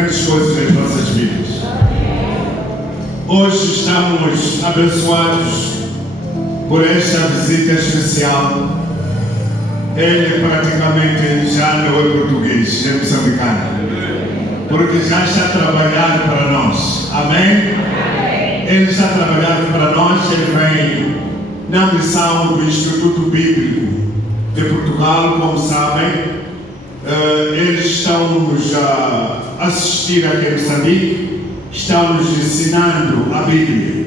grandes coisas nas nossas vidas. Hoje estamos abençoados por esta visita especial. Ele praticamente já não é português, é moçambicano, porque já está trabalhando para nós. Amém? Ele está trabalhando para nós. Ele vem na missão do Instituto Bíblico de Portugal, como sabem. Eles estão-nos a assistir aqui em Moçambique, estão-nos ensinando a Bíblia.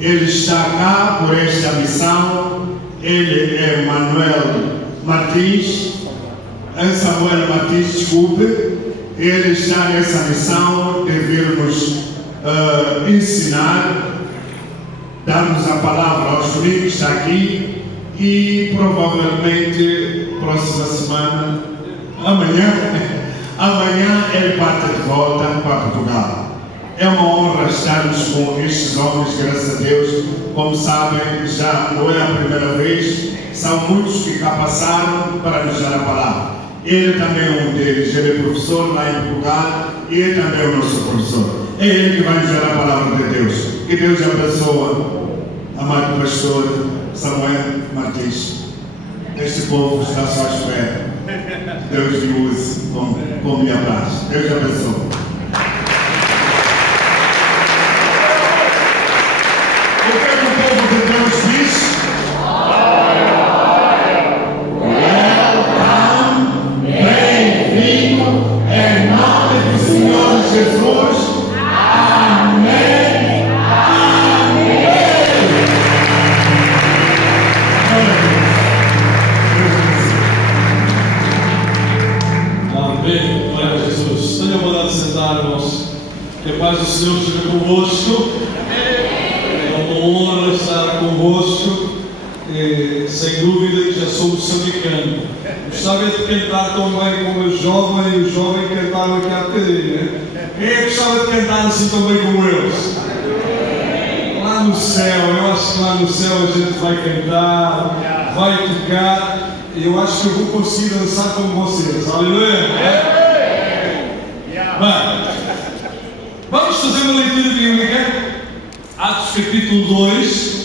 Ele está cá por esta missão. Ele é Samuel Martins, desculpe. Ele está nessa missão de vir-nos ensinar, dar-nos a palavra aos filhos que está aqui, e provavelmente próxima semana, amanhã ele parte de volta para Portugal. É uma honra estarmos com estes homens, graças a Deus. Como sabem, já não é a primeira vez, são muitos que cá passaram para nos dar a palavra. Ele também é um deles, ele é professor lá em Portugal e ele também é o nosso professor. É ele que vai nos dar a palavra de Deus. Que Deus abençoe, amado pastor Samuel Martins. Este povo está só à espera. Deus lhe use como lhe apraz. Deus abençoe. O que é que o povo de Deus diz? Welcome, bem-vindo, em nome do Senhor Jesus. Amém. Amém. Glória a Jesus. Tenham mandado sentar, irmãos. Que a paz do Senhor esteja convosco. É uma honra estar convosco. Sem dúvida que já sou moçambicano. Gostava de cantar tão bem como o jovem cantava aqui há bocadinho, né? Quem é que gostava de cantar assim tão bem como eles? Lá no céu, eu acho que lá no céu a gente vai cantar, vai tocar, e eu acho que eu vou conseguir dançar como vocês. Aleluia! Bem, vamos fazer uma leitura bíblica. Atos capítulo 2,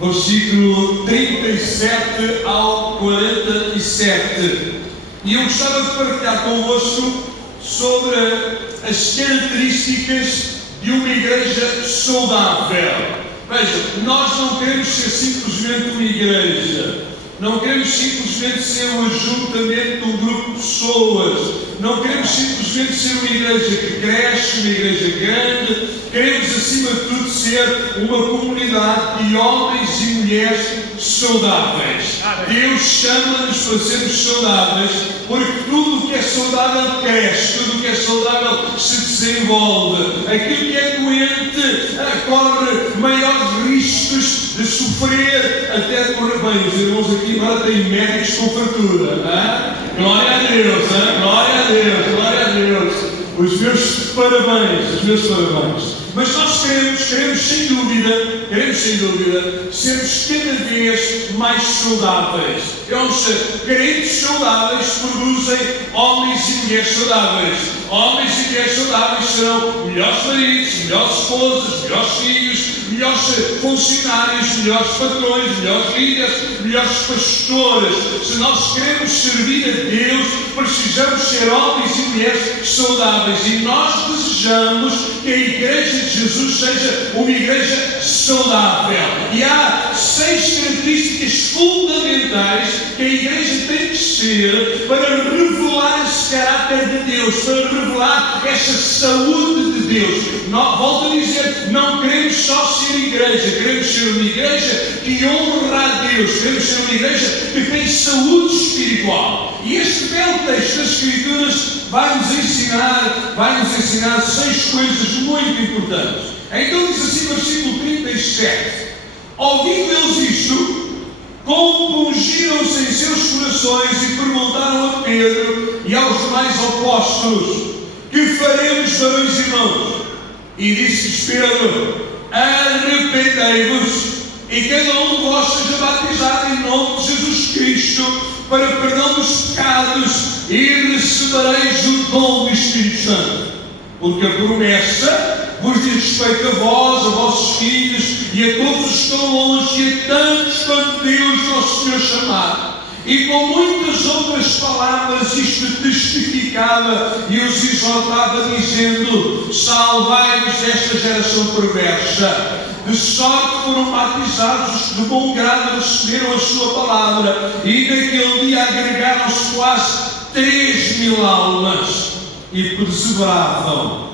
versículo 37 ao 47. E eu gostava de partilhar convosco sobre as características de uma igreja saudável. Veja, nós não queremos ser simplesmente uma igreja. Não queremos simplesmente ser um ajuntamento de um grupo de pessoas. Não queremos simplesmente ser uma igreja que cresce, uma igreja grande. Queremos, acima de tudo, ser uma comunidade de homens e mulheres saudáveis. Deus chama-nos para sermos saudáveis, porque tudo o que é saudável cresce, tudo o que é saudável se desenvolve. Aquilo que é doente corre maiores riscos de sofrer até de morrer bem. Os irmãos aqui agora têm médicos com fartura. Glória a Deus, glória a Deus, glória a Deus. Os meus parabéns. Mas nós queremos sem dúvida, sermos cada vez mais saudáveis. Crentes saudáveis produzem homens e mulheres saudáveis. Homens e mulheres saudáveis serão melhores maridos, melhores esposas, melhores filhos, melhores funcionários, melhores patrões, melhores líderes, melhores pastores. Se nós queremos servir a Deus, precisamos ser homens e mulheres saudáveis. E nós desejamos que a Igreja de Jesus seja uma igreja saudável. E há 6 características fundamentais que a igreja tem que ser para revelar esse caráter de Deus, para revelar essa saúde de Deus. Volto a dizer, não queremos só ser igreja, queremos ser uma igreja que honra a Deus, queremos ser uma igreja que tem saúde espiritual. E este belo texto das Escrituras vai-nos ensinar 6 coisas muito importantes. Então diz assim no versículo 37: ouvindo eles isto, compungiram-se em seus corações e perguntaram a Pedro e aos demais apóstolos: que faremos, varões irmãos? E disse-lhes Pedro: arrependei-vos e cada um de vós seja batizado em nome de Jesus Cristo para perdão dos pecados e recebereis o dom do Espírito Santo. porque a promessa vos diz respeito a vós, a vossos filhos e a todos os que estão longe e a tantos quanto Deus nosso Senhor chamar. E com muitas outras palavras isto testificava e os exortava, dizendo: salvai-vos desta geração perversa. De sorte que foram batizados os que de bom grado receberam a sua palavra, e naquele dia agregaram-se quase 3.000 almas, e perseveravam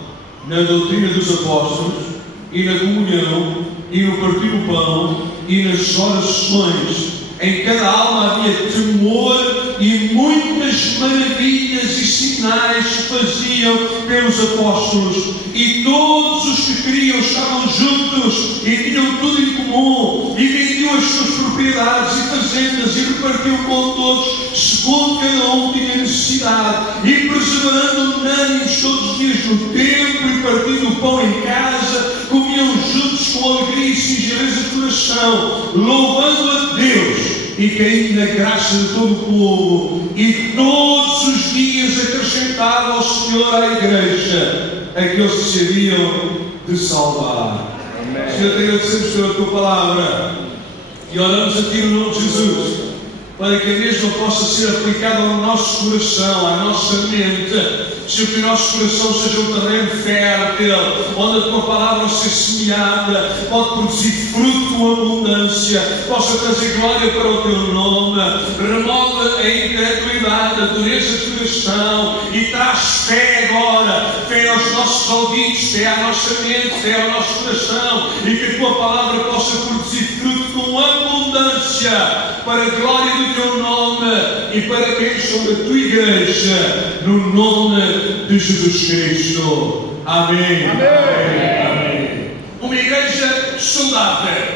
na doutrina dos apóstolos, e na comunhão, e no partir do pão, e nas orações. Em cada alma havia temor, e muitas maravilhas e sinais se faziam pelos apóstolos. E todos os que criam estavam juntos e tinham tudo em comum, e vendiam as suas propriedades e fazendas e repartiam com todos, segundo cada um tinha necessidade, e perseverando unânimes todos os dias no templo e partindo o pão em casa, comiam juntos com alegria e singeleza de coração, louvando a Deus e caindo na graça de todo o povo, e todos os dias acrescentava ao Senhor à igreja aqueles que se haviam de salvar. Amém. Senhor, te agradecemos pela tua palavra e oramos a ti no nome de Jesus, para que a mesma possa ser aplicada ao nosso coração, à nossa mente. Senhor, que o nosso coração seja um terreno fértil, onde a tua palavra seja semeada, pode produzir fruto com abundância, possa trazer glória para o teu nome, remove a incredulidade, a dureza de coração e traz fé agora, fé aos nossos ouvidos, fé à nossa mente, fé ao nosso coração, e que a tua palavra possa produzir fruto com abundância para a glória do teu nome e para a bênção da tua igreja, no nome de Jesus Cristo. Amém. Amém. Amém. Uma igreja saudável.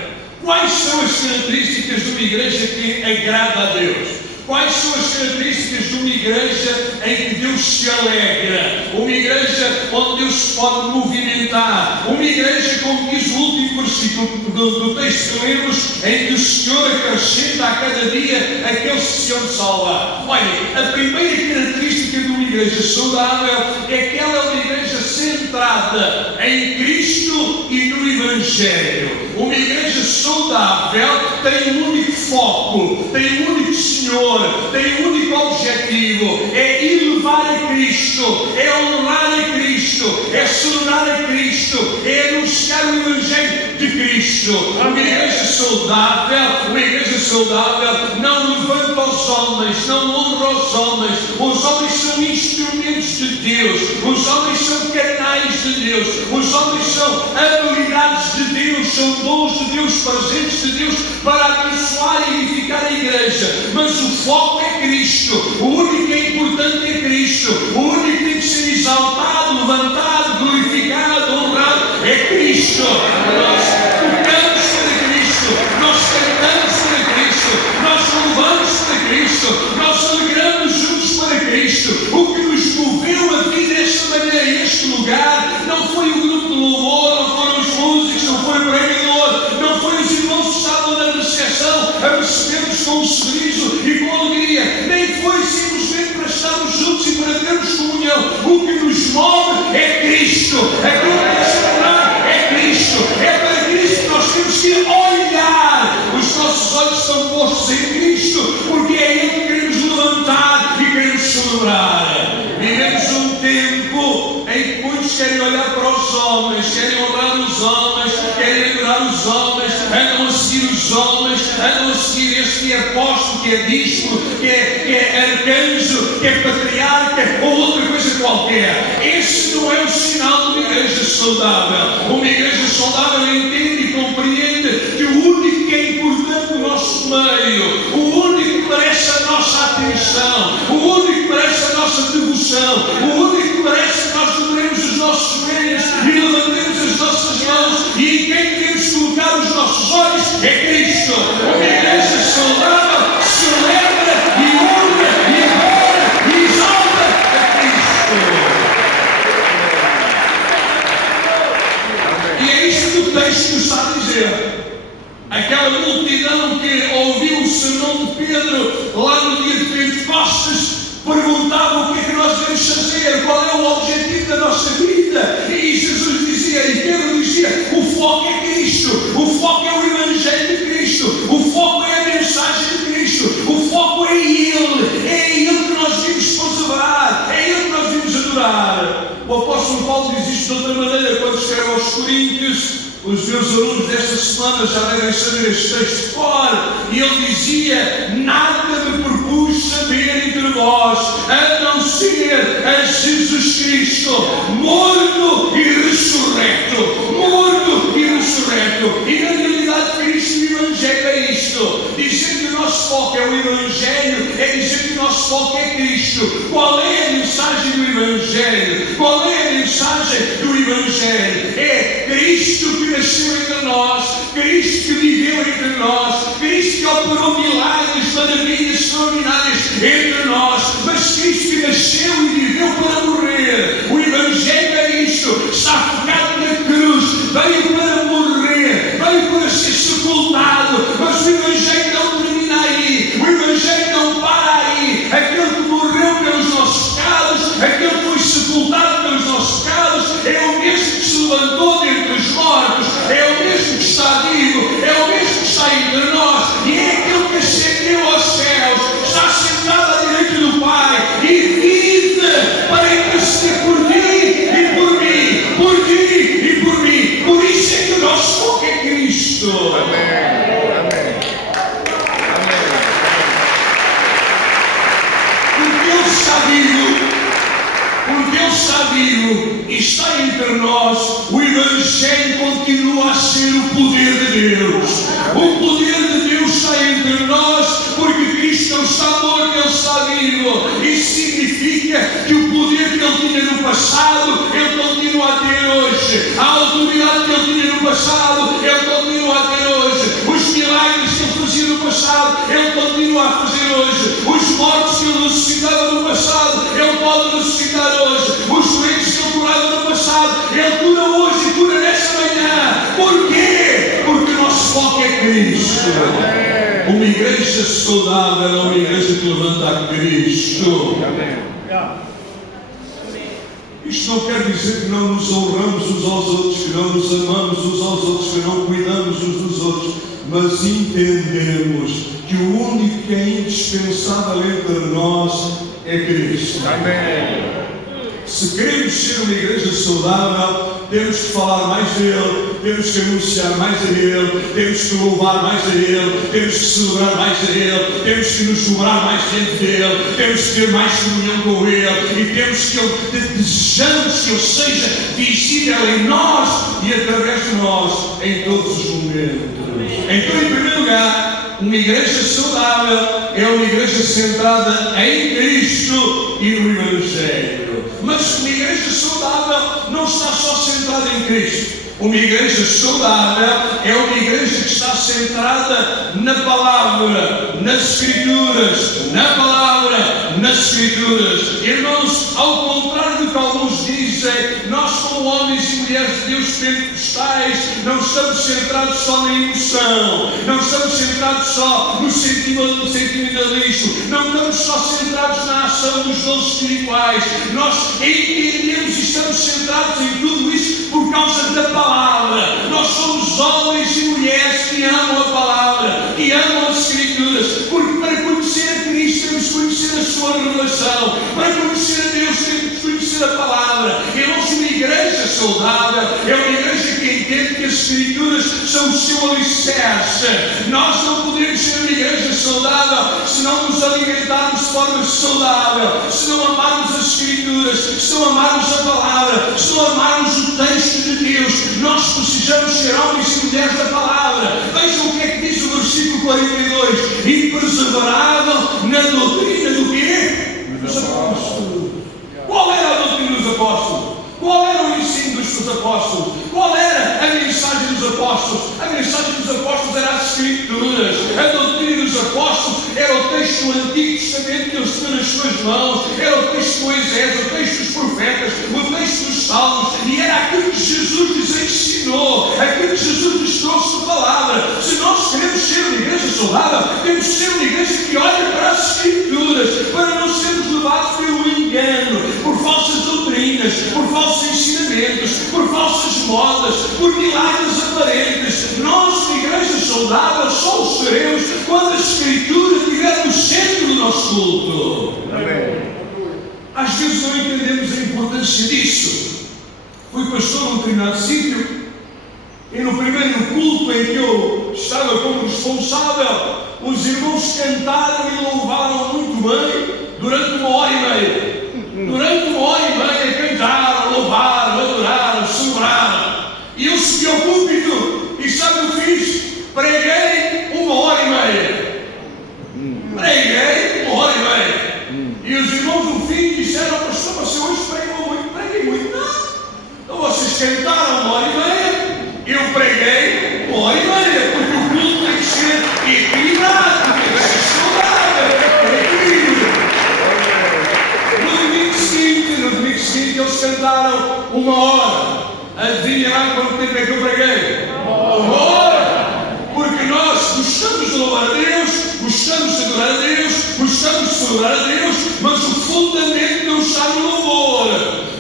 Quais são as características de uma igreja que agrada a Deus? Quais são as características de uma igreja em que Deus se alegra? Uma igreja onde Deus se pode movimentar. Uma igreja, como diz o último versículo do texto que lemos, em que o Senhor acrescenta a cada dia aqueles que se hão de salvar. Olha, a primeira característica de uma igreja saudável é que ela é uma igreja centrada em Cristo e no Evangelho. Uma igreja saudável tem um único foco, tem um único Senhor, tem um único objetivo: é elevar a Cristo, é honrar a Cristo, é celebrar a Cristo, é anunciar o Evangelho de Cristo. Uma igreja saudável não levanta aos homens, não honra aos homens. Os homens são instrumentos de Deus, os homens são canais de Deus, os homens são habilidades de Deus, são dons de Deus, presentes de Deus para abençoar e edificar a igreja. Mas o foco é Cristo, o único que é importante é Cristo, o único que tem que ser exaltado, levantado, glorificado, honrado é Cristo. Nós tocamos para Cristo, nós cantamos para Cristo, nós louvamos para Cristo, nós alegramos juntos para Cristo. O que nos moveu a vir desta maneira a este lugar não foi o grupo de louvor, não foram os músicos, não foi o pregador, não foi os irmãos que estavam na recepção a receber-nos com um sorriso e com alegria, nem foi simplesmente para estarmos juntos e para termos comunhão. O que nos move é Cristo, aquilo que nos celebrar é Cristo, é para Cristo que nós temos que olhar. Os nossos olhos estão postos em Cristo, porque é Ele que queremos levantar e queremos celebrar. Vivemos um tempo em que muitos querem olhar para os homens, querem honrar os homens, querem adorar os homens, andam a seguir os homens, andam a seguir este que é apóstolo, que é bispo, que é arcanjo, que é patriarca ou outra coisa qualquer. Esse não é o sinal de uma igreja saudável. Uma igreja saudável entende e compreende que o único que é importante no nosso meio, o único que merece a nossa atenção, o único que merece a nossa devoção, o único que merece que nós dobremos os nossos joelhos e levantemos as nossas mãos e em quem queremos colocar os nossos olhos é Cristo. Uma igreja saudável celebra e honra e adora e exalta a Cristo. E é isto que o texto nos está a dizer. Aquela multidão que ouviu o sermão de Pedro lá no dia de Pentecostes perguntava o que é que nós devemos fazer, qual é o objetivo da nossa vida. Coríntios. Os meus alunos desta semana já devem saber este texto de cor. E ele dizia: nada me propus saber entre vós, a não ser a Jesus Cristo, morto e ressurreto. Morto e ressurreto. E na realidade, Cristo e o Evangelho é isto. Dizer que o nosso foco é o Evangelho é dizer que o nosso foco é Cristo. Qual é a mensagem do Evangelho? Qual é a mensagem do Evangelho? É Cristo que nasceu entre nós, Cristo que viveu entre nós, Cristo que operou milagres, maravilhas extraordinárias entre nós, mas Cristo que nasceu e viveu para morrer. O Evangelho é isto, está focado na cruz, veio para morrer, veio para ser sepultado, mas o Evangelho não termina aí, o Evangelho não para aí. Aquele que morreu pelos nossos pecados, aquele que foi sepultado pelos nossos pecados, é o mesmo que se levantou dentre os mortos, é o mesmo que está vivo, é o mesmo que está entre nós, e é aquele que ascendeu aos céus, está sentado à direita do Pai e vive para interceder por ti e por mim, por ti e por mim. Por isso é que o nosso foco é Cristo. Amém. Porque Ele está vivo e está entre nós, o Evangelho continua a ser o poder de Deus. O poder de Deus está entre nós, porque Cristo não está morto, Ele está vivo. Isso significa que o poder que Ele tinha no passado, Ele continua a ter hoje. A autoridade que Ele tinha no passado, Ele continua a ter hoje. Os milagres que Ele fazia no passado, Ele continua a fazer hoje. Os mortos que Ele ressuscitava no passado, Ele pode ressuscitar hoje. Os doentes que Ele curava no passado, Ele cura hoje e cura nesta manhã. Porquê? Porque o nosso foco é Cristo. Uma igreja saudável é uma igreja que levanta a Cristo. Isto não quer dizer que não nos honramos uns aos outros, que não nos amamos uns aos outros, que não cuidamos uns dos outros, mas entendemos que o único que é indispensável entre nós é Cristo. Amém. Se queremos ser uma igreja saudável, temos que falar mais dele, temos que anunciar mais a ele, temos que louvar mais a ele, temos que celebrar mais a ele, temos que nos sobrar mais diante dele, temos que ter mais comunhão com ele e temos que desejamos que ele seja visível em nós e através de nós em todos os momentos. Então, em primeiro lugar, uma igreja saudável é uma igreja centrada em Cristo e no Evangelho. Mas uma igreja saudável não está só centrada em Cristo. Uma igreja saudável é uma igreja que está centrada na palavra, nas Escrituras, na palavra, nas Escrituras. Irmãos, ao contrário do que alguns dizem, nós como homens e mulheres de Deus pentecostais não estamos centrados só na emoção, não estamos centrados só no sentimentalismo, não estamos só centrados na ação dos dons espirituais. Nós entendemos e estamos centrados em tudo isso por causa da palavra. Nós somos homens e mulheres que amam a palavra, que amam as Escrituras, porque para conhecer a Cristo temos que conhecer a sua revelação, para conhecer a Deus temos que conhecer a palavra. Irmãos, uma igreja saudável é uma igreja que entende que as Escrituras são o seu alicerce. Nós não podemos ser uma igreja saudável se não nos alimentarmos de forma saudável, se não amarmos as Escrituras, se não amarmos a palavra, se não amarmos o texto de Deus. Nós precisamos ser homens e mulheres da palavra. Vejam o que é que diz o versículo 42: e perseveravam na doutrina do quê? Dos apóstolos. Qual era a doutrina dos apóstolos? Qual era o ensino dos apóstolos? Qual era a mensagem dos apóstolos? A mensagem dos apóstolos era as Escrituras. A doutrina dos apóstolos era o texto do Antigo Testamento que eles tinham nas suas mãos, era o texto de Moisés, o texto dos profetas, o texto dos Salmos, e era aquilo que Jesus lhes ensinou, aquilo que Jesus lhes trouxe de palavra. Se nós queremos ser uma igreja saudável, temos que ser uma igreja que olha para as Escrituras, para não sermos levados pelo engano, por falsas doutrinas, por falsos ensinamentos, por falsas modas, por milagres aparentes. Nós, uma igreja saudável, só o seremos quando a Escritura estiver no centro do nosso culto. Amém. Às vezes não entendemos a importância disso. Fui pastor num determinado sítio E no primeiro culto em que eu estava como responsável, os irmãos cantaram e louvaram muito bem durante 1h30. Durante 1h30 cantaram, louvaram, adoraram, celebraram. E eu subi ao púlpito e sabe o que fiz? Preguei 1h30. Preguei 1h30. E os irmãos no fim disseram: pastor, você hoje pregou muito. Preguei muito. Não. Então vocês cantaram 1h30. Eu preguei 1h30. Porque o culto tem que ser equilibrado, tem que ser saudável, equilíbrio. No domingo seguinte eles cantaram 1 hora. Adivinha lá quanto tempo é que eu preguei? 1 hora. Porque nós gostamos de louvar a Deus, gostamos de adorar a Deus, gostamos de celebrar a Deus, mas o fundamento não está no louvor.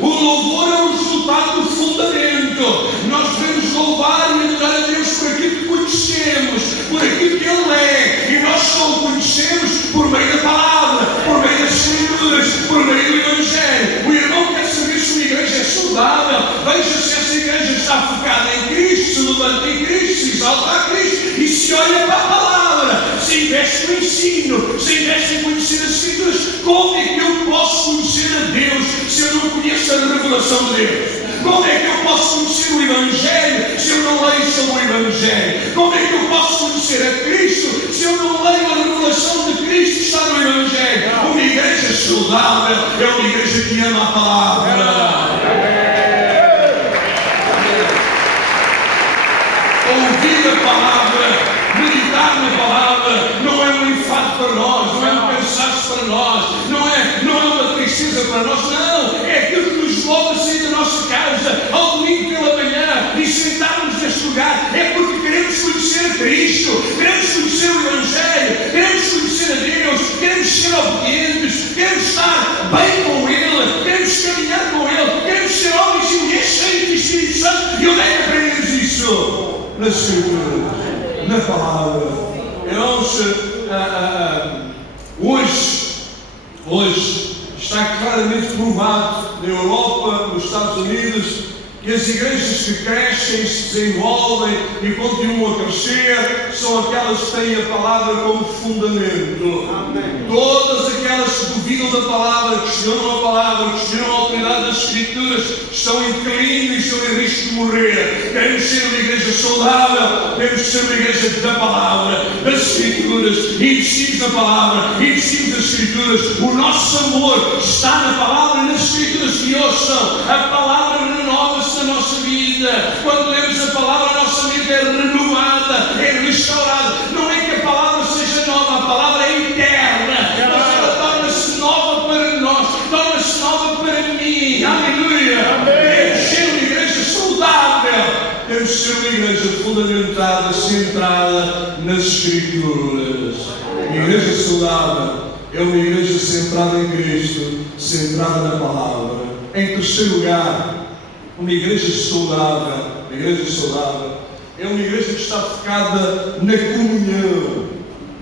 O louvor é o resultado do fundamento. Nós devemos louvar e adorar a Deus por aquilo que conhecemos, por aquilo que Ele é. E nós só o conhecemos por meio da palavra, por meio das Escrituras, por meio do Evangelho. O irmão quer saber se uma igreja é saudável. Veja se essa igreja está focada em Cristo, se levanta em Cristo, se exalta a Cristo e se olha para a palavra, se investe no ensino, se investe em conhecer as Escrituras. Como é que eu posso conhecer a Deus se eu não conheço a revelação de Deus? Como é que eu posso conhecer o Evangelho se eu não leio sobre o Evangelho? Como é que eu posso conhecer a Cristo se eu não leio a revelação de Cristo que está no Evangelho? Uma igreja saudável é uma igreja que ama a palavra. Ouvir a palavra, meditar na palavra, não é um enfado para nós, não é um cansaço para nós, não é uma tristeza para nós, não, é aquilo que nos move a sair da nossa casa ao domingo pela manhã e sentarmos neste lugar. É porque queremos conhecer a Cristo, queremos conhecer o Evangelho, queremos conhecer a Deus, queremos ser obedientes, queremos estar bem com Ele, queremos caminhar com Ele, queremos ser homens e mulheres cheios do Espírito Santo. E onde é que aprendemos isso? Nas Escrituras, na palavra. Hoje está claramente provado na Europa, nos Estados Unidos, que as igrejas que crescem, se desenvolvem e continuam a crescer são aquelas que têm a palavra como fundamento. Amém. Todas aquelas que duvidam da palavra, questionam a palavra, questionam a autoridade das Escrituras, estão em declínio e estão em risco de morrer. Queremos ser uma igreja saudável, temos que ser uma igreja da palavra, das Escrituras. Investimos na palavra, investimos nas Escrituras. O nosso amor está na palavra e nas Escrituras. E ouçam, a palavra renova-se na nossa vida. Quando lemos a palavra, a nossa vida é renovada, é restaurada. Não é que a palavra seja nova, a palavra é eterna, mas ela torna-se nova para nós, torna-se nova para mim. Aleluia! Queremos ser uma igreja saudável, temos de ser uma igreja fundamentada, centrada nas Escrituras. Uma igreja saudável é uma igreja centrada em Cristo, centrada na palavra. Em terceiro lugar, uma igreja saudável é uma igreja que está focada na comunhão,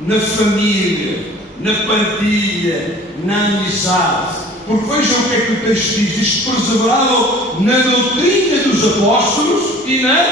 na família, na partilha, na amizade. Porque vejam o que é que o texto diz: diz que perseveravam na doutrina dos apóstolos e na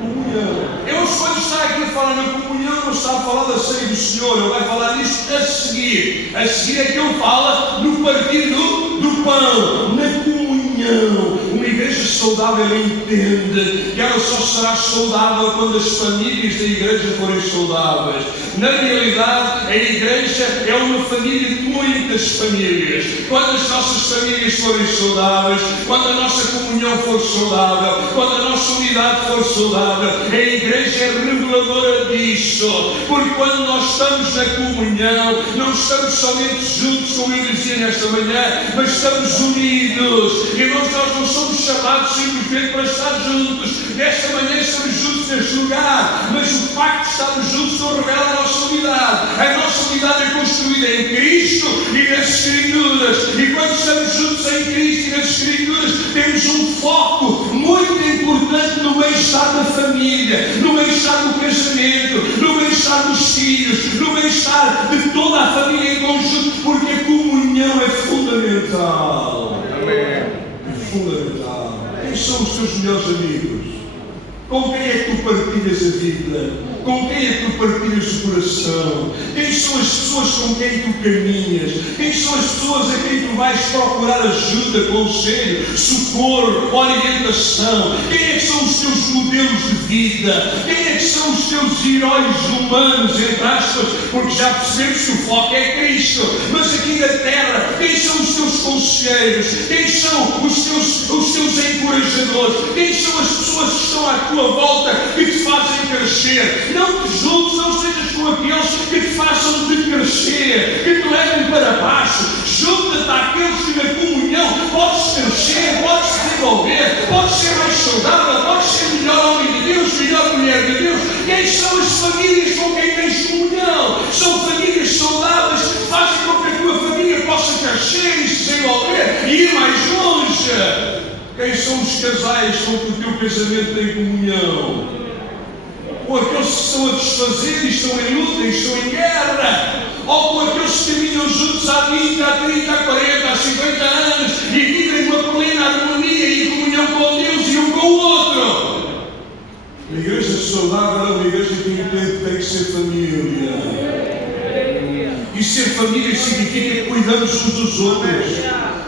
comunhão. Eu, quando está aqui a falar na comunhão, não está a falar da ceia do Senhor, ele vai falar disto a seguir. A seguir é que ele fala no partir do pão, na comunhão. Uma igreja saudável entende que ela só será saudável quando as famílias da igreja forem saudáveis. Na realidade, a igreja é uma família de muitas famílias. Quando as nossas famílias forem saudáveis, quando a nossa comunhão for saudável, quando a nossa unidade for saudável, a igreja é reveladora disso. Porque quando nós estamos na comunhão, não estamos somente juntos, como eu dizia nesta manhã, mas estamos unidos. Irmãos, nós não somos chamados simplesmente para estar juntos. Nesta manhã estamos juntos neste lugar, mas o facto de estarmos juntos não revela a nossa unidade. A nossa unidade é construída em Cristo e nas Escrituras. E quando estamos juntos em Cristo e nas Escrituras, temos um foco muito importante no bem-estar da família, no bem-estar do casamento, no bem-estar dos filhos, no bem-estar de toda a família em conjunto, porque a comunhão é fundamental. Amém. É fundamental. Quem são os teus melhores amigos? Com quem é que tu partilhas a vida? Com quem é que tu partilhas o coração? Quem são as pessoas com quem tu caminhas? Quem são as pessoas a quem tu vais procurar ajuda, conselho, socorro, orientação? Quem é que são os teus modelos de vida? Quem é que são os teus heróis humanos, entre aspas? Porque já percebemos que o foco é Cristo. Mas aqui na terra, quem são os teus conselheiros? Quem são os teus encorajadores? Quem são as pessoas que estão à tua volta, que te fazem crescer? Não te julgues, não sejas com aqueles que te façam decrescer, que te levem para baixo. Junta-te àqueles que na comunhão podes crescer, podes desenvolver, podes ser mais saudável, podes ser melhor homem de Deus, melhor mulher de Deus. Quem são as famílias com quem tens comunhão? São famílias saudáveis que fazem com que a tua família possa crescer e se desenvolver e ir mais longe. Quem são os casais com que o teu casamento tem comunhão? Ou aqueles que estão a desfazer e estão em luta e estão em guerra? Ou com aqueles que caminham juntos há 20, há 30, há 40, há 50 anos e vivem uma plena harmonia e em comunhão com Deus e um com o outro? A igreja saudável é uma igreja que entende que tem que ser família. E ser família significa que cuidamos uns dos outros,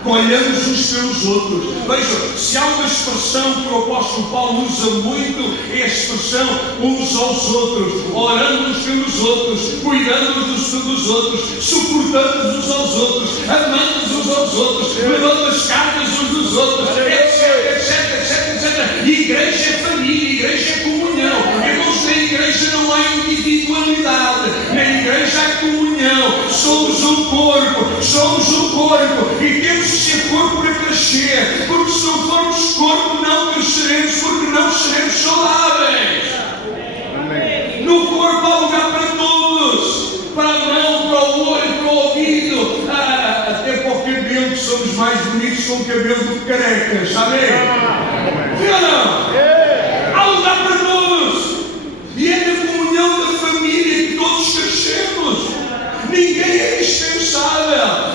que olhamos uns pelos outros. Vejam, se há uma expressão que o apóstolo Paulo usa muito, é a expressão uns aos outros, orando uns pelos outros, cuidando uns dos outros, suportando uns aos outros, amando uns aos outros, levando as cargas uns dos outros, etc, etc, etc, etc. Igreja é família, igreja é comunhão. Irmãos, na igreja não há individualidade, na igreja há comunhão. Somos um corpo e temos que ser corpo para crescer, porque se não formos corpo não cresceremos, porque não seremos saudáveis. Amém. No corpo há lugar para todos, para a mão, para o olho, para o ouvido, até para o cabelo, que somos mais bonitos com o cabelo do que carecas. Amém? Sim ou não? Há lugar para todos, e é na comunhão da família que todos crescemos. Ninguém é dispensável.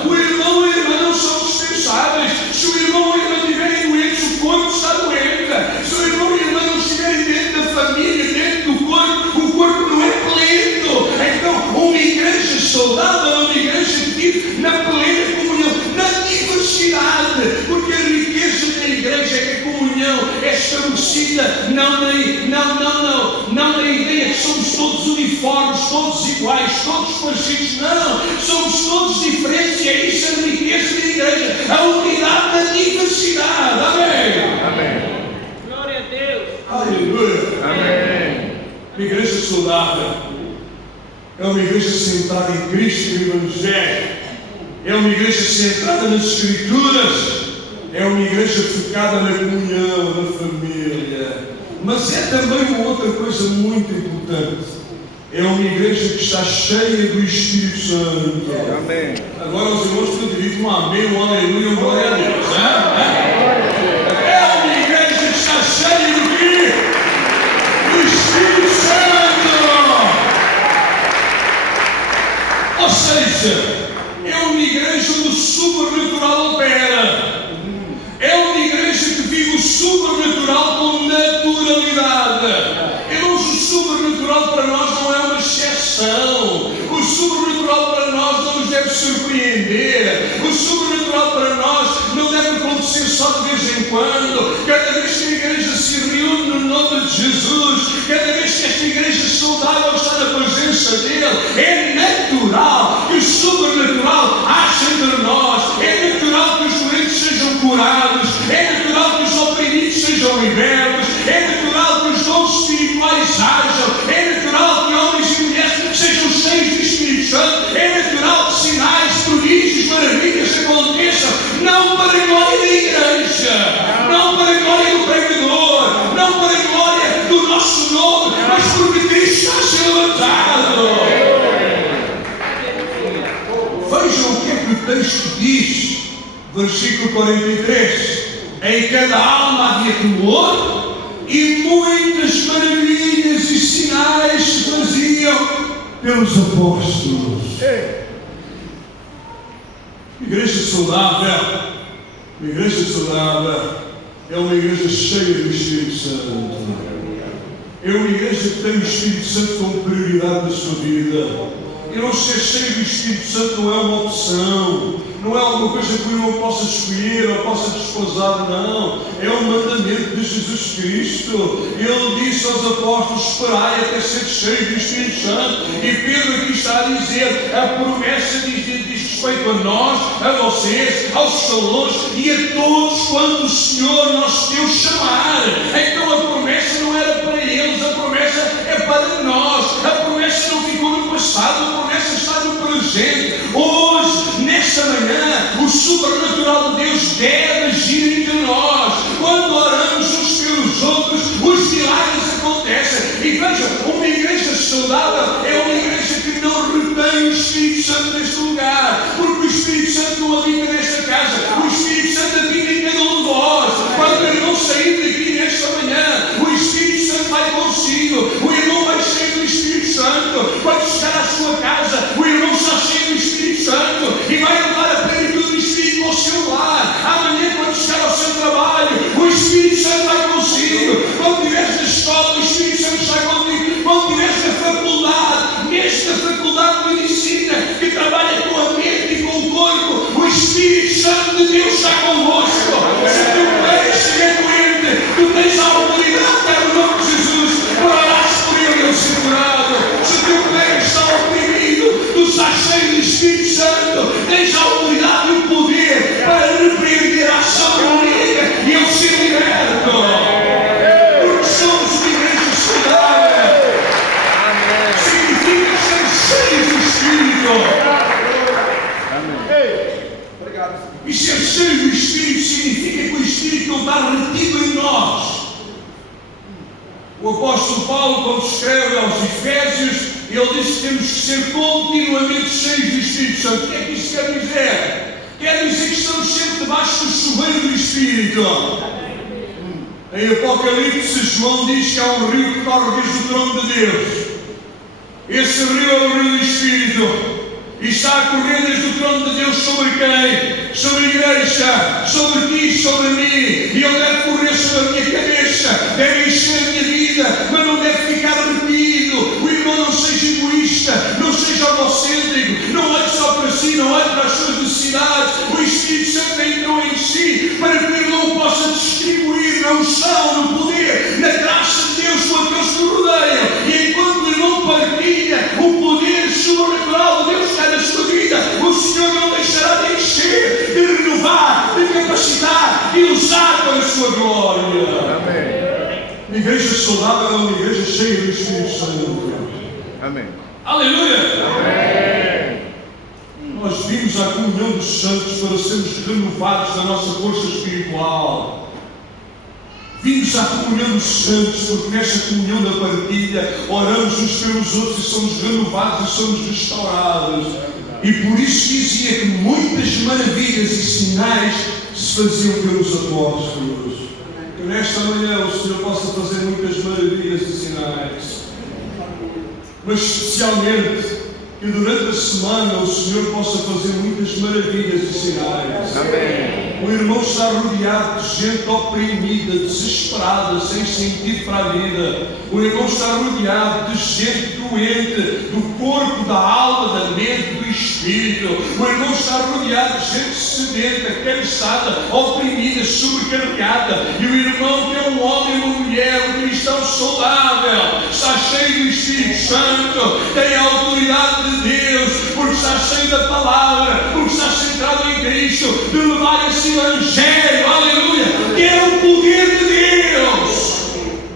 O irmão e a irmã não são dispensáveis. Se o irmão ou a irmã estiverem doentes, o corpo está doente. Se o irmão e a irmã não estiverem dentro da família, dentro do corpo, o corpo não é pleno. Então, uma igreja saudável é uma igreja que vive na plena comunhão, na diversidade. Porque a riqueza da igreja é que a comunhão é estabelecida não na ideia que somos todos uniformes, todos iguais, todos parecidos. Não, somos todos diferentes e é isso a riqueza da igreja, a unidade da diversidade. Amém? Amém. Glória a Deus. Aleluia. Amém. Uma igreja saudável é uma igreja centrada em Cristo e no Evangelho, é uma igreja centrada nas Escrituras, é uma igreja focada na comunhão, na família. Mas é também uma outra coisa muito importante. É uma igreja que está cheia do Espírito Santo. Amém. Agora os irmãos têm direito um amém, um aleluia, um glória a Deus. É uma igreja que está cheia do quê? Do Espírito Santo. Ou seja, é uma igreja onde o sobrenatural opera. É uma igreja que vive o sobrenatural com naturalidade. Irmãos, o sobrenatural para nós não é uma exceção. O sobrenatural para nós não nos deve surpreender. O sobrenatural para nós não deve acontecer só de vez em quando. Cada vez que a igreja se reúne no nome de Jesus, cada vez que esta igreja saudável está na presença dele, é natural que o sobrenatural haja entre nós. É natural que os doentes sejam curados. É natural que os oprimidos sejam libertos. É natural que os dons espirituais hajam. É natural que homens e mulheres sejam cheios do Espírito Santo. É natural que sinais, prodígios, maravilhas aconteçam. Não para a glória da igreja, não para a glória do pregador, não para a glória do nosso nome, mas porque Cristo está a ser levantado. Vejam o que é que o texto diz, versículo 43. Em cada alma havia temor e muitas maravilhas e sinais se faziam pelos apóstolos. Igreja saudável é uma igreja cheia do Espírito Santo. É uma igreja que tem o Espírito Santo como prioridade da sua vida. E não ser cheio do Espírito Santo não é uma opção, não é alguma coisa que o irmão possa escolher ou possa desposar, não. É um mandamento de Jesus Cristo. Ele disse aos apóstolos: esperai até ser cheio do Espírito Santo. E Pedro aqui está a dizer, a promessa diz respeito a nós, a vocês, aos salões e a todos quando o Senhor nosso Deus chamar. Então a promessa não era para eles, a promessa é para nós. A promessa não ficou no passado, a promessa está no presente. Hoje, nesta manhã, o sobrenatural de Deus deve agir entre nós. Quando oramos uns pelos outros, os milagres acontecem. E veja, uma igreja saudável é uma igreja que não retém o Espírito Santo neste lugar, porque o Espírito Santo não habita nesta casa, o Espírito Santo habita em cada um de vós. Quando o irmão sair daqui nesta manhã, o Espírito Santo vai consigo, o irmão vai cheio do Espírito Santo. Quando chegar à sua casa, o irmão está cheio do Espírito Santo e vai levar a plenitude do Espírito ao seu lar. Amanhã, quando chegar ao seu trabalho, o Espírito Santo vai consigo. Quando estiveres na escola, o Espírito Santo está contigo. Quando estiveres na faculdade, nesta faculdade de medicina que trabalha com a mente e com o corpo, o Espírito Santo de Deus está convosco. Se tu puderes ser doente, tu tens a autoridade que é no nome de Jesus para orar por ele e ele ser curado. Se tu puderes estar oprimido, tu estás cheio do Espírito Santo, tens a autoridade e o poder para repreender a ação maligna e ele ser liberto. Porque somos uma igreja saudável. Significa ser cheios do Espírito. E ser cheio do Espírito significa que o Espírito não está retido em nós. O apóstolo Paulo, quando escreve aos Efésios, ele diz que temos que ser continuamente cheios do Espírito Santo. O que é que isso quer dizer? Quer dizer que estamos sempre debaixo do chuveiro do Espírito. Em Apocalipse, João diz que há um rio que corre desde o trono de Deus. Esse rio é o rio do Espírito. E está a correr desde o trono de Deus sobre quem? Sobre a igreja, sobre ti, sobre mim. E ele deve correr sobre a minha cabeça, deve encher a minha vida, mas não deve ficar retido. O irmão não seja egoísta, não seja egocêntrico, não olhe só para si, não olhe para as suas necessidades. O Espírito Santo entrou em si para que o irmão possa distribuir na unção, no poder, na graça de Deus com aqueles que o rodeiam. E enquanto o irmão partilha o poder sobrenatural de Deus que há na sua vida, o Senhor não deixará de encher, de renovar, de capacitar, de usar para a sua glória. Amém. Uma igreja saudável é uma igreja cheia do Espírito Santo. Amém. Aleluia! Amém. Nós vimos a comunhão dos santos para sermos renovados na nossa força espiritual. Vimos à comunhão dos santos, porque nesta comunhão da partilha oramos uns pelos outros e somos renovados e somos restaurados. E por isso dizia que muitas maravilhas e sinais se faziam pelos apóstolos. Que nesta manhã o Senhor possa fazer muitas maravilhas e sinais. Mas especialmente que durante a semana o Senhor possa fazer muitas maravilhas e sinais. Amém. O irmão está rodeado de gente oprimida, desesperada, sem sentido para a vida. O irmão está rodeado de gente doente, do corpo, da alma, da mente, do espírito. O irmão está rodeado de gente sedenta, cansada, oprimida, sobrecarregada. E o irmão que é um homem e uma mulher, um cristão saudável, está cheio do Espírito Santo, tem a autoridade de Deus, porque está cheio da palavra, porque está centrado em Cristo, de levar esse Evangelho, aleluia, que é o poder de Deus.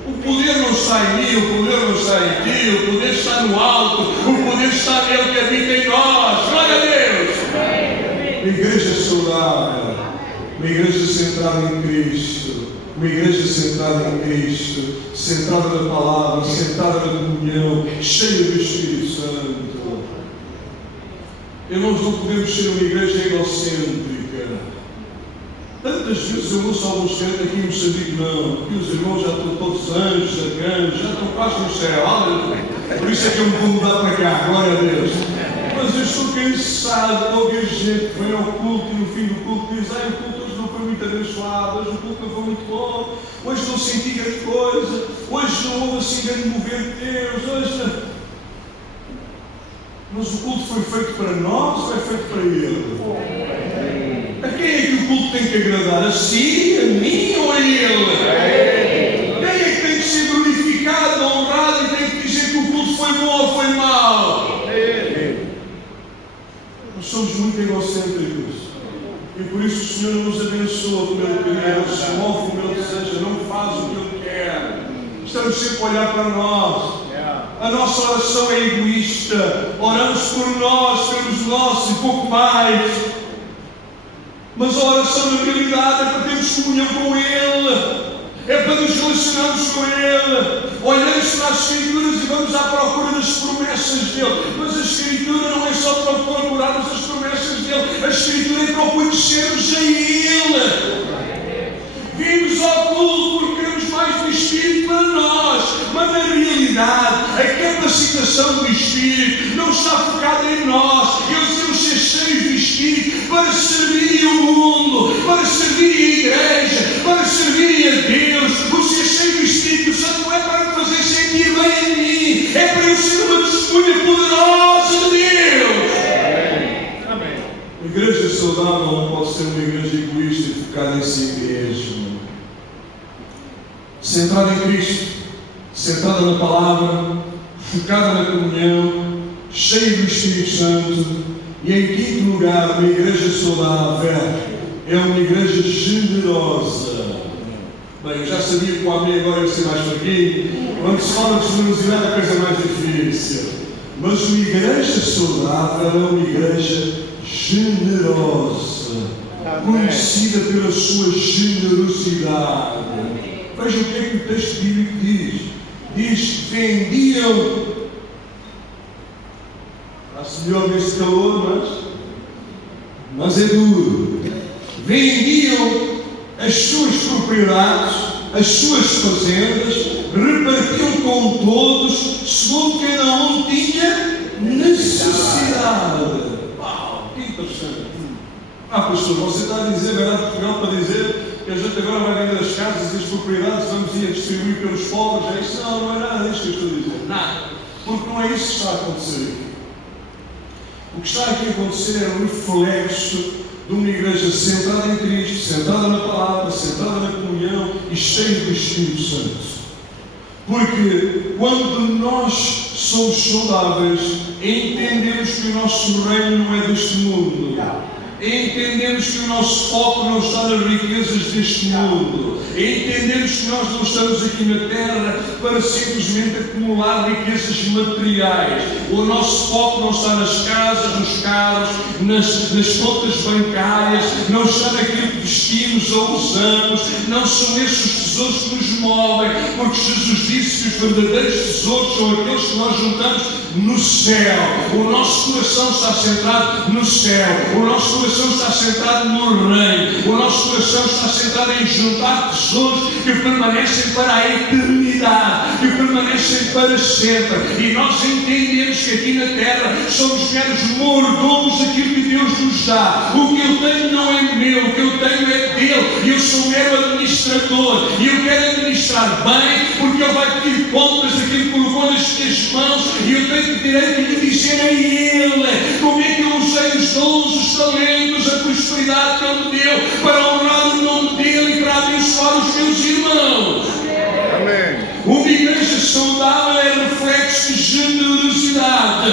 O poder não está em mim, o poder não está em ti, o poder está no alto, o poder está nele que habita em nós. Glória a Deus. Uma igreja saudável, uma igreja centrada em Cristo, uma igreja centrada em Cristo, centrada na palavra, centrada na comunhão, cheia do Espírito Santo. Irmãos, não podemos ser uma igreja egocêntrica. Tantas vezes eu ouço alguns crentes aqui em Moçambique, não, porque os irmãos já estão todos anjos, arcanjos, já estão quase no céu, aleluia. Por isso é que eu me vou mudar para cá, glória a Deus. Mas eu estou cansado de ouvir gente que vem ao culto e no fim do culto diz: o culto hoje não foi muito abençoado, hoje o culto não foi muito bom, hoje não senti grande coisa, hoje hoje não houve assim grande mover de Deus, hoje. Mas o culto foi feito para nós ou é feito para Ele? A quem é que o culto tem que agradar? A si, a mim ou a Ele? Quem é que tem que ser glorificado, honrado e tem que dizer que o culto foi bom ou foi mau? Nós somos muito egocêntricos. E por isso o Senhor nos abençoa como Ele queria, Ele se move como Ele deseja, não faz o que Ele quer. Estamos sempre a olhar para nós. A nossa oração é egoísta. Oramos por nós, pelos nossos e pouco mais. Mas a oração na realidade é para termos comunhão com Ele. É para nos relacionarmos com Ele. Olhamos para as Escrituras e vamos à procura das promessas dEle. Mas a Escritura não é só para procurarmos as promessas dEle. A Escritura é para conhecermos a Ele. Vimos ao culto porque queremos mais do Espírito para nós. Mas na realidade, a capacitação do Espírito não está focada em nós. Eles temos de ser cheios do Espírito para servir o mundo, para servir a igreja, para servir a Deus. O ser cheio do Espírito Santo não é para me fazer sentir bem em mim, é para eu ser uma testemunha poderosa de Deus. Amém. A igreja saudável não pode ser uma igreja egoísta e focada em si mesmo. Centrada em Cristo, centrada na palavra, focada na comunhão, cheia do Espírito Santo. E em quinto lugar, uma igreja saudável é uma igreja generosa. Bem, eu já sabia que o amém agora ia ser mais fraquinho. Quando se fala de generosidade, a coisa é mais difícil. Mas uma igreja saudável é uma igreja generosa, conhecida pela sua generosidade. Veja o que é que o texto bíblico diz. Diz: vendiam. Está-se melhor neste calor, mas é duro. Vendiam as suas propriedades, as suas fazendas, repartiam com todos, segundo cada um tinha necessidade. Uau, que interessante. Pastor, você está a dizer, vai dar Portugal para dizer que a gente agora vai vender as casas e as propriedades, vamos ir a distribuir pelos pobres? É isso? Não é nada disso que eu estou a dizer. Nada. Porque não é isso que está a acontecer. O que está aqui a acontecer é um reflexo de uma igreja centrada em Cristo, centrada na palavra, centrada na comunhão e cheia do Espírito Santo. Porque quando nós somos saudáveis, entendemos que o nosso reino não é deste mundo. Entendemos que o nosso foco não está nas riquezas deste mundo. Entendemos que nós não estamos aqui na terra para simplesmente acumular riquezas materiais. O nosso foco não está nas casas, nos carros, nas contas bancárias, não está naquilo que vestimos ou usamos. Não são esses os tesouros que nos movem, porque Jesus disse que os verdadeiros tesouros são aqueles que nós juntamos no céu. O nosso coração está centrado no céu. O nosso coração está centrado no reino. O nosso coração está centrado em juntar tesouros que permanecem para a eternidade, que permanecem para sempre. E nós entendemos que aqui na terra somos meros mordomos daquilo que Deus nos dá. O que eu tenho não é meu, o que eu tenho é dele. E eu sou mero administrador. E eu quero administrar bem, porque ele vai pedir contas daquilo que colocou nas minhas mãos. E eu tenho direito de dizer a ele como é que eu usei os dons, os talentos, a prosperidade que ele me deu para honrar o nome dele e para abençoar os meus irmãos. Amém. Uma igreja saudável é reflexo de generosidade.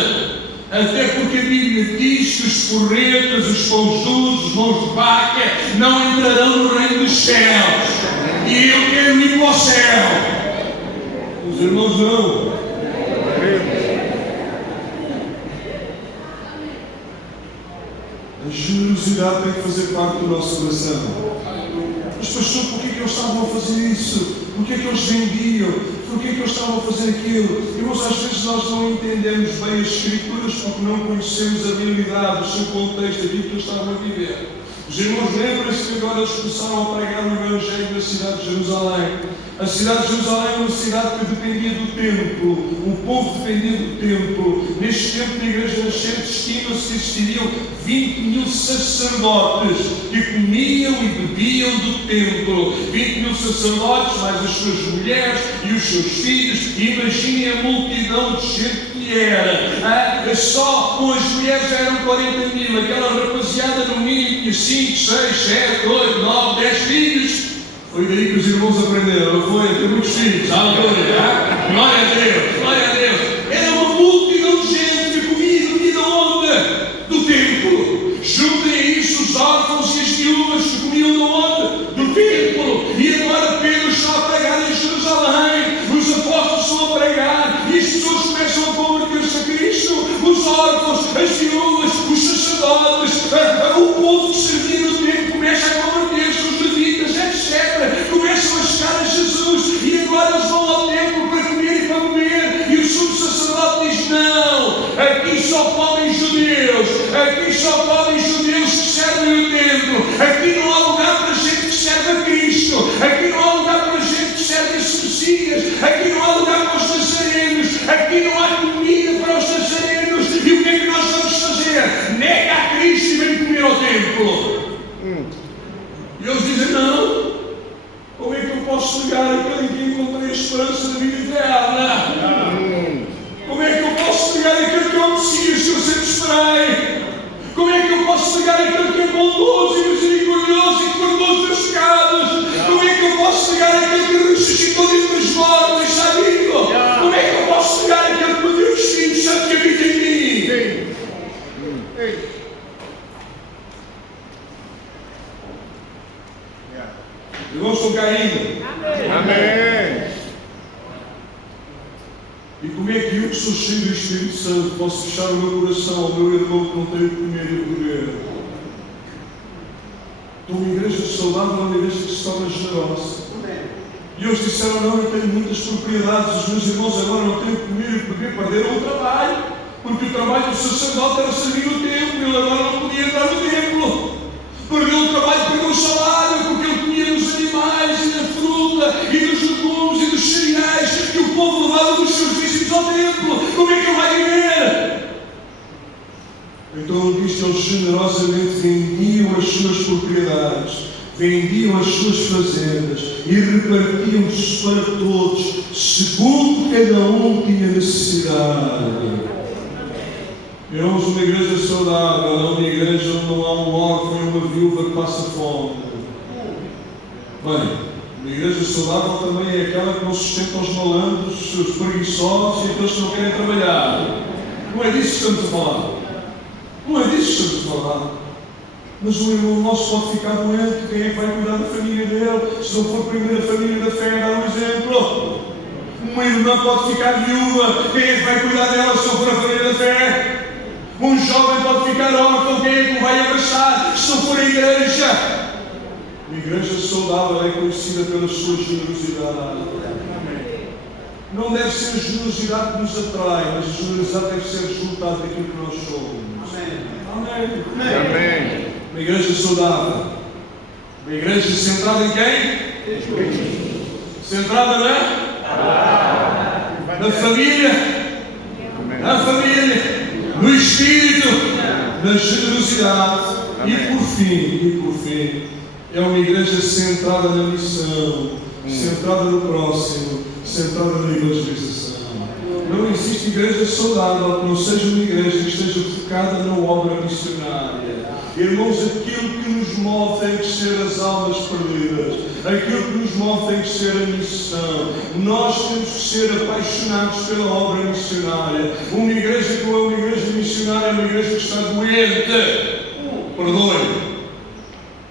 Até porque a Bíblia diz que os forretas, os pães duros, os mãos de vaca não entrarão no reino dos céus. E eu quero ir para o céu. Os irmãos não. A generosidade tem que fazer parte do nosso coração. Mas pastor, por que eles estavam a fazer isso? Por que eles vendiam? Por que eles estavam a fazer aquilo? Irmãos, às vezes nós não entendemos bem as Escrituras porque não conhecemos a realidade, o seu contexto, aquilo que eles estavam a viver. Os irmãos lembram-se que agora eles começaram a pregar o Evangelho na cidade de Jerusalém. A cidade de Jerusalém era uma cidade que dependia do templo, o povo dependia do templo. Neste tempo da igreja nascente, estima-se que existiriam 20 mil sacerdotes que comiam e bebiam do templo. 20 mil sacerdotes, mais as suas mulheres e os seus filhos. Imaginem a multidão de gente que era. Só com as mulheres já eram 40 mil. Aquela rapaziada no mínimo tinha 5, 6, 7, 8, 9, 10 filhos. Foi daí que os irmãos aprenderam, não foi? A ter muitos filhos, aleluia, glória a Deus, glória a Deus. Era uma multidão de gente que comia e dormia de onde? Do templo. Juntem a isso os órfãos e as viúvas que comiam de onde? Do templo. E agora Pedro está a pregar em Jerusalém, os apóstolos estão a pregar e as pessoas começam a converter-se a Cristo. Os órfãos, as viúvas, os sacerdotes, o povo que servia no templo começa a converter-se, os levitas, etc. Começam a chegar a Jesus e agora eles vão ao templo para comer e para beber. E o sumo sacerdote diz: não, aqui só podem judeus, aqui só podem judeus que servem o templo. Aqui não há lugar para gente que serve a Cristo, aqui não há lugar para gente que serve esse Messias, aqui não há lugar para os nazarenos, aqui não há comida para os nazarenos. E o que é que nós vamos fazer? Nega a Cristo e vem comer ao templo. E eles dizem: não, como é que eu posso negar aquele em que encontrei a esperança da vida eterna? Como é que eu posso negar aquele que é o Messias que eu sempre esperei? Como é que eu posso negar aquele que é bondoso e misericordioso e que perdoa os meus pecados? Como é que eu posso negar aquele que ressuscitou dentre os mortos e está vivo? Como é que eu posso negar aquele que me deu os filhos santo que habita em mim? Irmãos, estão caindo. Amém. E como é que eu, que sou cheio do Espírito Santo, posso fechar o meu coração ao meu irmão que não tem o que comer e o beber? Então, uma igreja saudável é uma igreja que se torna generosa. E eles disseram: não, eu tenho muitas propriedades, os meus irmãos agora não têm o que comer e o que beber, perderam o trabalho, porque o trabalho do sacerdote era servir o templo, ele agora não podia entrar no templo. Perdeu o trabalho, perdeu o salário, porque ele comia dos animais e da fruta e dos legumes e dos cereais que o povo levava dos seus vizinhos ao templo. Como é que ele vai viver? Então ele diz que eles generosamente vendiam as suas propriedades, vendiam as suas fazendas e repartiam-se para todos, segundo cada um tinha necessidade. Irmãos, uma igreja saudável é uma igreja onde não há um órfão e uma viúva que passa fome. Bem, uma igreja saudável também é aquela que não sustenta os malandros, os preguiçosos e aqueles que não querem trabalhar. Não é disso que estamos a falar. Não é disso que estamos a falar. Mas um irmão nosso pode ficar doente, quem é que vai cuidar da família dele? Se não for a primeira família da fé, dá um exemplo. Uma irmã pode ficar viúva, quem é que vai cuidar dela se não for a família da fé? Um jovem pode ficar órfão, quem é que o vai abraçar se não for a igreja? Uma igreja saudável é conhecida pela sua generosidade. Não deve ser a generosidade que nos atrai, mas a generosidade deve ser resultado daquilo que nós somos. Amém. Amém. Uma igreja saudável. Uma igreja centrada em quem? Centrada na família. Na família. No Espírito, na generosidade. E por fim, é uma igreja centrada na missão, centrada no próximo, centrada na evangelização. Não existe igreja saudável que não seja uma igreja que esteja focada na obra missionária. Irmãos, aquilo que nos move tem que ser as almas perdidas. Aquilo que nos move tem que ser a missão. Nós temos que ser apaixonados pela obra missionária. Uma igreja que não é uma igreja missionária é uma igreja que está doente. Perdoe.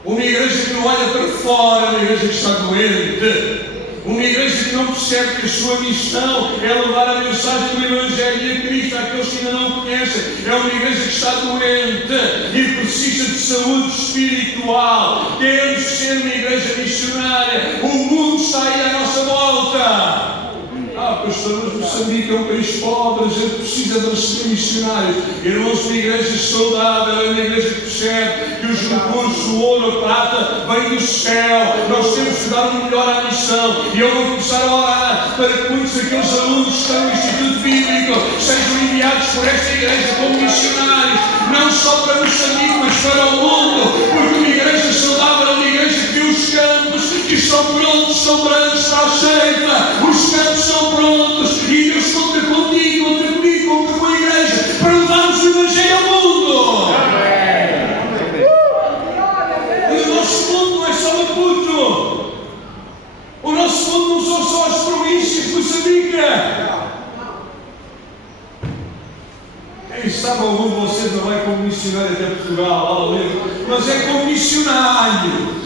Uma igreja que não olha para fora é uma igreja que está doente. Uma igreja que não percebe que a sua missão é levar a mensagem do Evangelho e a Cristo àqueles que ainda não conhecem. É uma igreja que está doente e precisa de saúde espiritual. Temos que ser uma igreja missionária. O mundo está aí à nossa volta. pastor, mas Moçambique é um país pobre, a gente precisa de receber missionários. Irmãos, uma igreja saudável é uma igreja que percebe que os recursos, o ouro, a prata, vem do céu. Nós temos que dar o melhor à missão. E eu vou começar a orar para que muitos daqueles alunos que estão no Instituto Bíblico sejam enviados por esta igreja como missionários, não só para Moçambique, mas para o mundo, porque uma igreja saudável é uma igreja que vê os campos que estão prontos, são brancos, está cheia, os campos são prontos e Deus conta contigo, conta comigo, conta com a igreja para levarmos o Evangelho ao mundo. E o nosso mundo não é só Maputo, o nosso mundo não são só as províncias de Moçambique. Quem sabe algum de vocês não vai como missionário até Portugal, aleluia, mas é como missionário.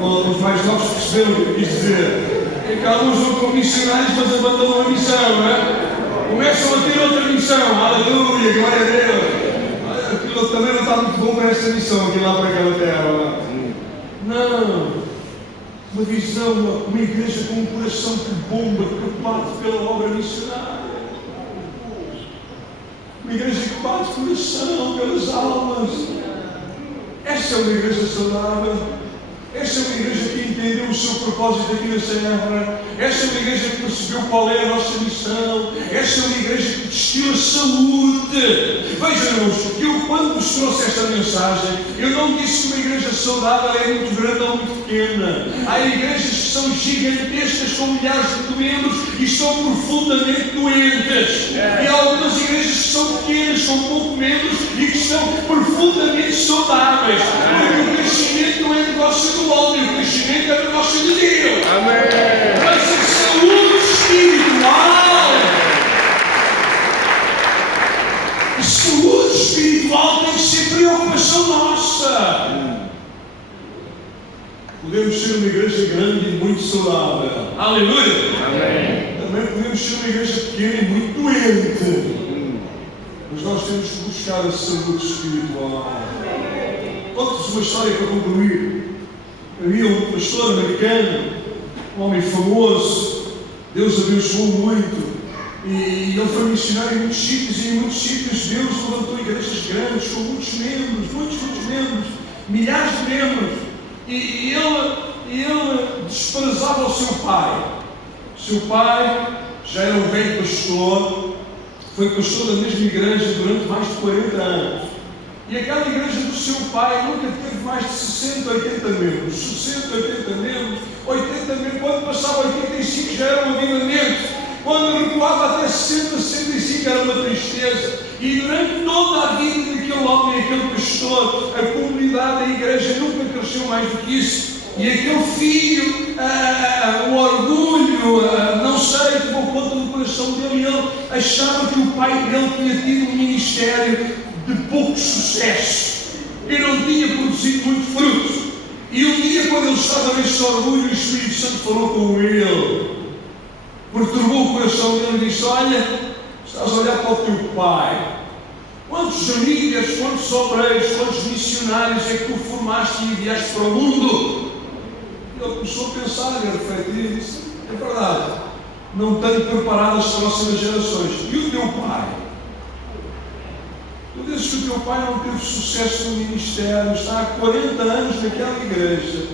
Os mais novos perceberam o que eu quis dizer. É que alguns vão como missionários, mas abandonam a missão, não é? Começam a ter outra missão, aleluia, glória a Deus. Aquilo também não está muito bom para esta missão, aqui lá para aquela terra. Não. Uma visão, uma igreja com um coração que bomba, que bate pela obra missionária. Uma igreja que bate coração pelas almas. Esta é uma igreja saudável. Esta é uma igreja que entendeu o seu propósito aqui na Serra. Esta é uma igreja que percebeu qual é a nossa missão. Esta é uma igreja que destila saúde. Vejam, irmãos, eu quando vos trouxe esta mensagem, eu não disse que uma igreja saudável é muito grande ou muito pequena. Há igrejas que são gigantescas com milhares de membros e estão profundamente doentes. E há algumas igrejas que são pequenas, com poucos membros e que estão profundamente saudáveis. Porque o crescimento não é negócio do homem, o crescimento é negócio de Deus. Amém. Mas a saúde espiritual, a saúde espiritual tem que ser preocupação nossa. Podemos ser uma igreja grande e muito saudável. Aleluia. Amém. Também podemos ser uma igreja pequena e muito doente. Mas nós temos que buscar a saúde espiritual. Conto-vos uma história para concluir. Havia um pastor americano, um homem famoso, Deus abençoou muito, e ele foi missionário em muitos sítios, e em muitos sítios Deus levantou igrejas grandes, com muitos membros, milhares de membros, e ele desprezava o seu pai. O seu pai já era um velho pastor, foi pastor da mesma igreja durante mais de 40 anos. E aquela igreja do seu pai nunca teve mais de 60, 80 membros. 60, 80 membros, 80 membros. Quando passava 85 já era um avivamento. Quando recuava até 60, 65 era uma tristeza. E durante toda a vida daquele homem, aquele pastor, a comunidade, a igreja nunca cresceu mais do que isso. E aquele filho, o orgulho, não sei, tomou conta do coração dele, e ele achava que o pai dele tinha tido um ministério de pouco sucesso e não tinha produzido muito fruto. E um dia, quando ele estava nesse orgulho, o Espírito Santo falou com ele, perturbou o coração dele e disse: olha, estás a olhar para o teu pai, quantos amigas, quantos obreiros, quantos missionários é que tu formaste e enviaste para o mundo? E ele começou a pensar, a refletir e disse: é verdade, não tenho preparado as próximas gerações. E o teu pai? Tu dizes que o teu pai não teve sucesso no ministério, está há 40 anos naquela igreja.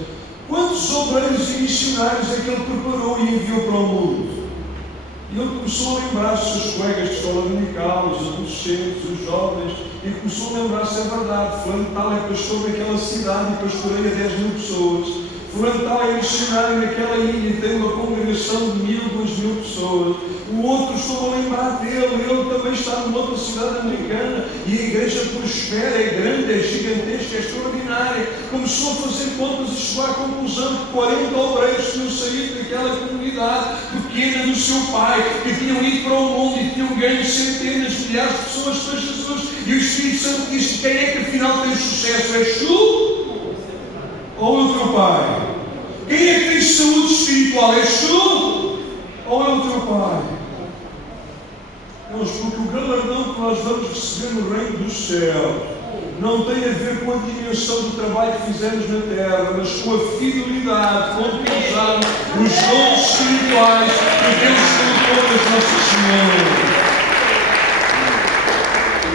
Quantos obreiros e missionários é que ele preparou e enviou para o mundo? E ele começou a lembrar os seus colegas de escola dominical, os adolescentes, os jovens, e começou a lembrar-se: é verdade, fulano tal é pastor naquela cidade e pastoreia 10 mil pessoas. Fulano tal é missionário naquela ilha e tem uma congregação de 1000, 2000 pessoas. O outro, estou a lembrar dele, ele também está numa outra cidade americana e a igreja prospera, é grande, é gigantesca, é extraordinária. Começou a fazer contas e chegou à conclusão que 40 obreiros tinham saído daquela comunidade pequena do seu pai, que tinham ido para o mundo e tinham ganho centenas, milhares de pessoas para Jesus. E o Espírito Santo disse: quem é que afinal tem sucesso? És tu? Ou é o teu pai? Quem é que tem saúde espiritual? És tu? Ou é o teu pai? Irmãos, porque o galardão que nós vamos receber no reino dos céus não tem a ver com a dimensão do trabalho que fizemos na terra, mas com a fidelidade com que usamos os dons espirituais que Deus colocou nas nossas mãos.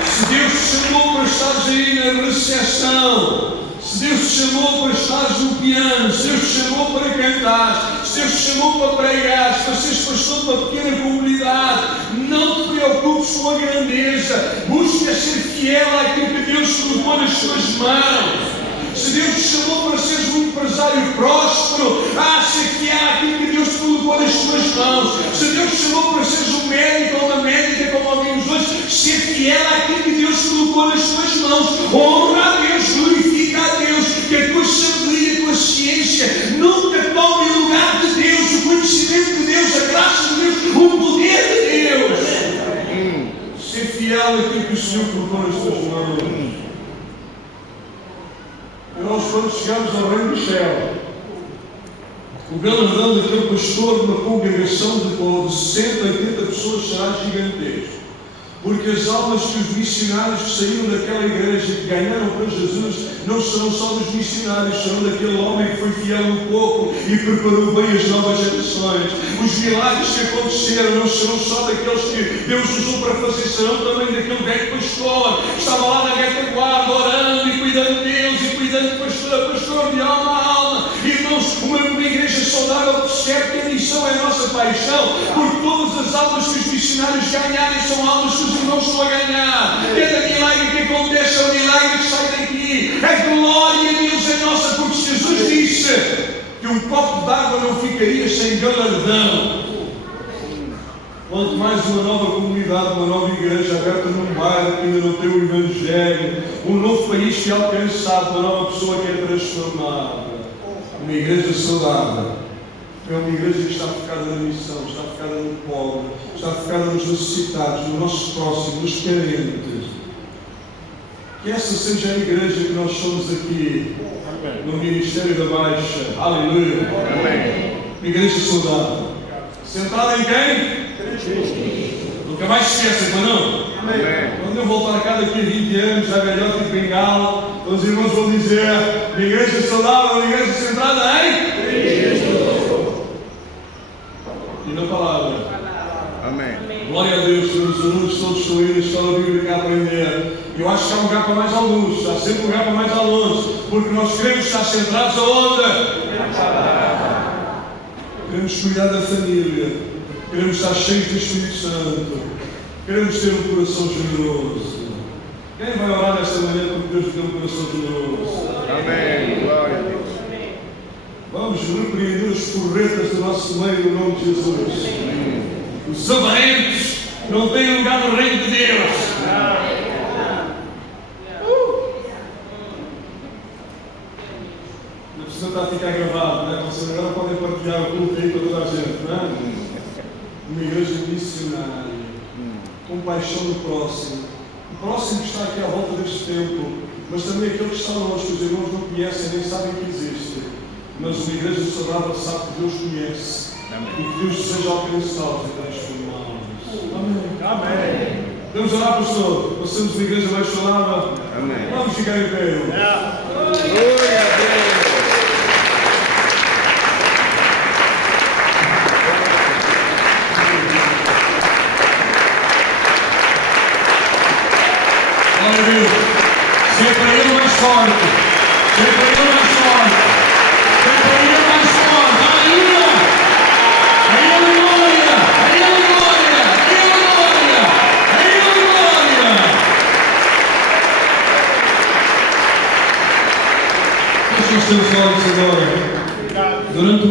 Se Deus te chamou para estares aí na recepção, se Deus te chamou para estares no piano, se Deus te chamou para cantar, se Deus te chamou para pregar, para seres pastor de uma pequena comunidade, não te preocupes com a grandeza, busca ser fiel àquilo que Deus te colocou nas tuas mãos. Se Deus te chamou para seres um empresário próspero, ser fiel àquilo que Deus te colocou nas tuas mãos. Se Deus te chamou para seres um médico ou uma médica, como ouvimos hoje, ser fiel àquilo que Deus te colocou nas tuas mãos. Honra a Deus, glorifica a Deus, que a tua sabedoria, a tua ciência nunca tome o lugar de Deus, o conhecimento de Deus, a graça de Deus, o poder de Deus. Ser fiel àquilo que o Senhor colocou nas tuas mãos. E nós, quando chegamos ao reino do céu, o galardão daquele pastor de uma congregação de 180 pessoas será gigantesco. Porque as almas que os missionários que saíram daquela igreja e que ganharam para Jesus não serão só dos missionários, serão daquele homem que foi fiel no pouco e preparou bem as novas gerações. Os milagres que aconteceram não serão só daqueles que Deus usou para fazer, serão também daquele velho pastor que estava lá na retaguarda orando e cuidando de Deus e cuidando de pastor de alma a alma. Irmãos, uma igreja saudável percebe que a missão é a nossa paixão, porque todas as almas que os missionários ganharem são almas que os irmãos estão a ganhar. Cada milagre que acontece é um milagre que sai daqui. A glória de Deus é nossa, porque Jesus disse que um copo de água não ficaria sem galardão. Quanto mais uma nova comunidade, uma nova igreja aberta num bairro que ainda não tem o Evangelho, um novo país que é alcançado, uma nova pessoa que é transformada. Uma igreja saudável é uma igreja que está focada na missão, está focada no pobre, está focada nos necessitados, no nosso próximo, nos carentes. Que essa seja a igreja que nós somos aqui, no Ministério da Baixa. Aleluia! Amém. Uma igreja saudável. Centrada em quem? Nunca mais se esqueça, mas não? Amém. Quando eu voltar cá daqui a 20 anos, já velhote e bengala, os irmãos vão dizer: uma igreja saudável, uma igreja centrada em Cristo. E na palavra. Amém. Glória a Deus, que os alunos todos estão aí na escola bíblica a aprender. Eu acho que há lugar para mais alunos, há sempre lugar para mais alunos, porque nós queremos estar centrados aonde? Queremos cuidar da família, queremos estar cheios do Espírito Santo, queremos ter um coração generoso. Quem vai orar nesta manhã porque Deus tem um coração generoso? Amém. Glória a Deus. Vamos repreender os forretas do nosso meio no nome de Jesus. Os avarrentos não têm lugar no reino de Deus. Não precisa estar a ficar gravado, né? Vocês agora podem partilhar o culto aí para toda a gente, não é? Uma igreja missionária, com paixão no próximo. O próximo que está aqui à volta deste templo, mas também aquele que está longe, que os irmãos não conhecem, nem sabem que existe. Mas uma igreja saudável sabe que Deus conhece. Amém. E que Deus deseja alcançá-los e transformá-los. Amém. Amém. Vamos orar, pastor. Nós somos uma igreja mais saudável. Amém. Vamos ficar em pé. Glória a Deus. Glória a Deus. Sempre Ele mais forte. Sempre Ele mais forte. Sempre Ele mais forte. Aleluia. A Ele glória. A Ele glória. A Ele glória. A Ele glória. Feche os teus olhos agora. Durante